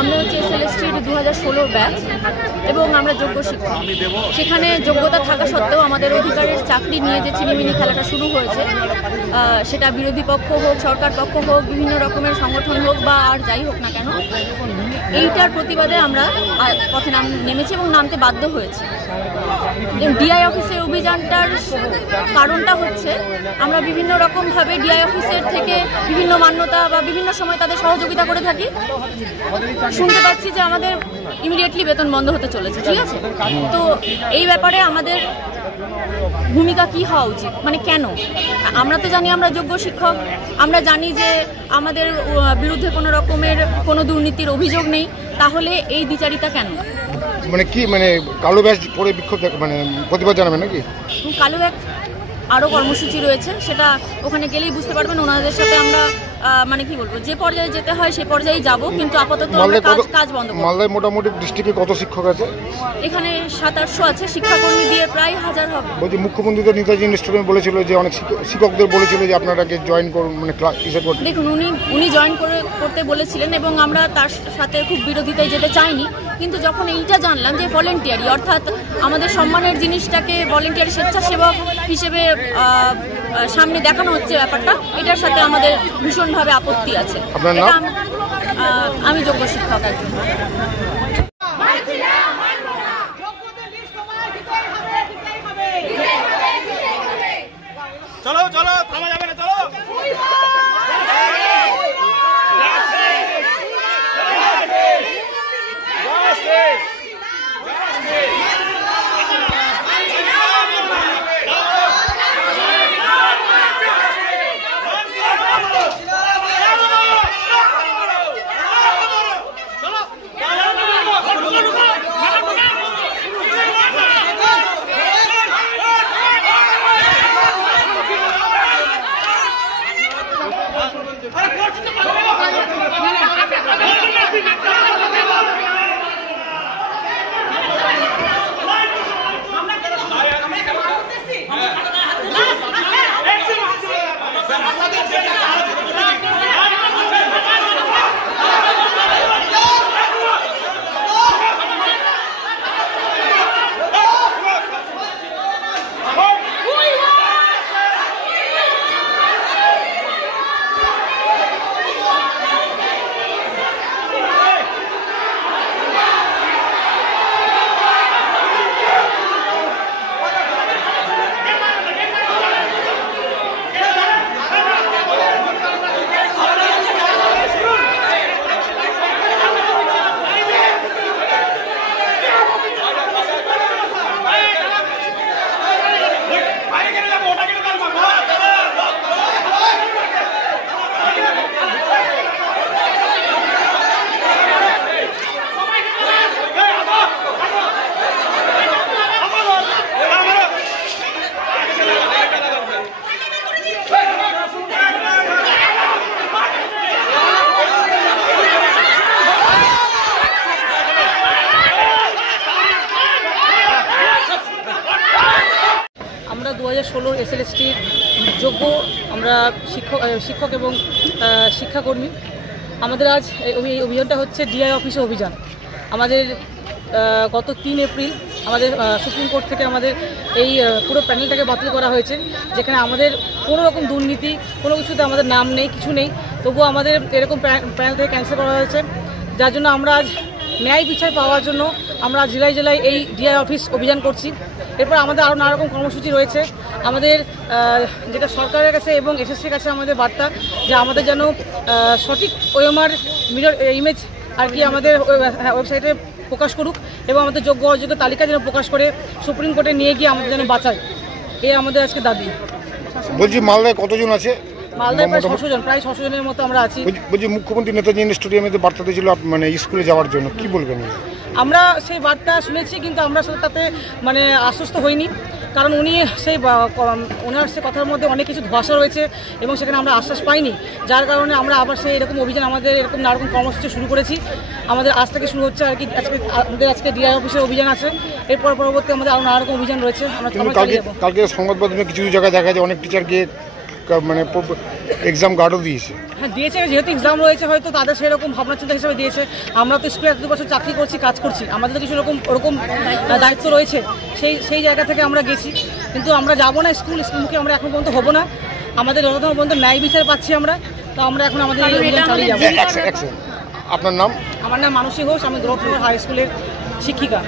আমরা হচ্ছে সেলেস্ট্রির 2016 ব্যাচ এবং আমরা যোগ্য শিক্ষক। সেখানে যোগ্যতা থাকা সত্ত্বেও আমাদের অধিকারের চাকরি নিয়ে যে ছিনিমিনি খেলাটা শুরু হয়েছে, সেটা বিরোধী পক্ষ হোক, সরকার পক্ষ হোক, বিভিন্ন রকমের সংগঠন হোক বা আর যাই হোক না কেন, এইটার প্রতিবাদে আমরা পথে নেমেছি এবং নামতে বাধ্য হয়েছি। ডিআই অফিসের অভিযানটার কারণটা হচ্ছে আমরা বিভিন্ন রকমভাবে ডিআই অফিসের থেকে বিভিন্ন মান্যতা বা বিভিন্ন সময় তাদের সহযোগিতা করে থাকি। শুনতে পাচ্ছি যে আমাদের ইমিডিয়েটলি বেতন বন্ধ হতে চলেছে, ঠিক আছে? তো এই ব্যাপারে আমাদের ভূমিকা কি হওয়া উচিত, মানে কেন? আমরা তো জানি আমরা যোগ্য শিক্ষক, আমরা জানি যে আমাদের বিরুদ্ধে কোনো রকমের কোনো দুর্নীতির অভিযোগ নেই, তাহলে এই দ্বিচারিতা কেন? মানে কি, মানে কালো ব্যাজ পরে বিক্ষোভ মানে প্রতিবাদ জানাবেন নাকি? কালো ব্যাগ আরও কর্মসূচি রয়েছে, সেটা ওখানে গেলেই বুঝতে পারবেন। ওনাদের সাথে আমরা মানে কি বলবো, যে পর্যায়ে যেতে হয় সে পর্যায়ে যাব, কিন্তু আপাতত কাজ বন্ধ করব। মালদায় মোটামুটি ডিস্ট্রিক্টে কত শিক্ষক আছে? এখানে 700-800 আছে, শিক্ষাকর্মী দিয়ে প্রায় 1000 হবে। বলছি মুখ্যমন্ত্রী তো নেতাজি ইনস্টিটিউটে বলেছিল যে অনেক শিক্ষকদের বলেছিল যে আপনারাকে জয়েন করুন, মানে ক্লাস করতে। দেখুন, উনি জয়েন করতে বলেছিলেন এবং আমরা তার সাথে খুব বিরোধিতায় যেতে চাইনি, কিন্তু যখন এইটা জানলাম যে ভলেন্টিয়ারি, অর্থাৎ আমাদের সম্মানের জিনিসটাকে ভলেন্টিয়ারি স্বেচ্ছাসেবক হিসেবে সামনে দেখানো হচ্ছে ব্যাপারটা, এটার সাথে আমাদের ভীষণভাবে আপত্তি আছে। আপনার নাম? আমি যোগ্য শিক্ষক একজন। চলো চলো, থামা যাবে না, চলো। আমরা 2016 SLST যোগ্য আমরা শিক্ষক এবং শিক্ষাকর্মী। আমাদের আজ এই অভিযানটা হচ্ছে ডিআই অফিসে অভিযান। আমাদের গত 3 এপ্রিল আমাদের সুপ্রিম কোর্ট থেকে আমাদের এই পুরো প্যানেলটাকে বাতিল করা হয়েছে, যেখানে আমাদের কোনো রকম দুর্নীতি কোনো কিছুতে আমাদের নাম নেই, কিছু নেই, তবুও আমাদের এরকম প্যানেল থেকে ক্যান্সেল করা হয়েছে। যার জন্য আমরা আজ ন্যায় বিচার পাওয়ার জন্য আমরা জেলায় জেলায় এই ডিআই অফিস অভিযান করছি। এরপর আমাদের আরও নানা রকম কর্মসূচি রয়েছে। আমাদের যেটা সরকারের কাছে এবং এসএসসির কাছে আমাদের বার্তা যে আমাদের যেন সঠিক ওএমআর মিরর ইমেজ আর কি আমাদের ওয়েবসাইটে প্রকাশ করুক এবং আমাদের যোগ্য অযোগ্য তালিকা যেন প্রকাশ করে সুপ্রিম কোর্টে নিয়ে গিয়ে আমাদের যেন বাঁচায়, এই আমাদের আজকে দাবি। বলছি মালদায় কতজন আছে? মালদায় প্রায় 600 জন, প্রায় 600 জনের মতো আমরা আছি। বলছি মুখ্যমন্ত্রী নেতাজি স্টেডিয়ামে বার্তা দিয়েছিল মানে স্কুলে যাওয়ার জন্য, কি বলবেন? আমরা সেই বার্তা শুনেছি, কিন্তু আমরা তাতে মানে আশ্বস্ত হইনি, কারণ ওনার সে কথার মধ্যে অনেক কিছু ধোঁয়াশা রয়েছে এবং সেখানে আমরা আশ্বাস পাইনি, যার কারণে আমরা আবার সেই এরকম অভিযান আমাদের এরকম নানা রকম কর্মসূচি শুরু করেছি। আমাদের আজ থেকে শুরু হচ্ছে আর কি, আজকে ডিআই অফিসের অভিযান আছে, এরপর পরবর্তী আমাদের আরও নানা রকম অভিযান রয়েছে। কালকে সংবাদ মাধ্যমে কিছু জায়গায় দেখা যায় অনেক টিচার গিয়ে মানে এক্সাম গার্ডও দিয়েছে। হ্যাঁ দিয়েছে, যেহেতু এক্সাম রয়েছে হয়তো তাদের সেরকম ভাবনা চিন্তা হিসাবে দিয়েছে। আমরা তো স্কুলে 1 বছর চাকরি করছি, কাজ করছি, আমাদের তো কিছু ওরকম দায়িত্ব রয়েছে, সেই জায়গা থেকে আমরা গেছি, কিন্তু আমরা যাবো না স্কুলকে আমরা এখন পর্যন্ত হবো না। আমাদের যতক্ষণ পর্যন্ত ন্যায় বিচার পাচ্ছি আমরা, তো আমরা এখন আমাদের চালিয়ে যাবো। আপনার নাম? আমার নাম মানসী ঘোষ, আমি গ্রোথ হাই স্কুলের শিক্ষিকা।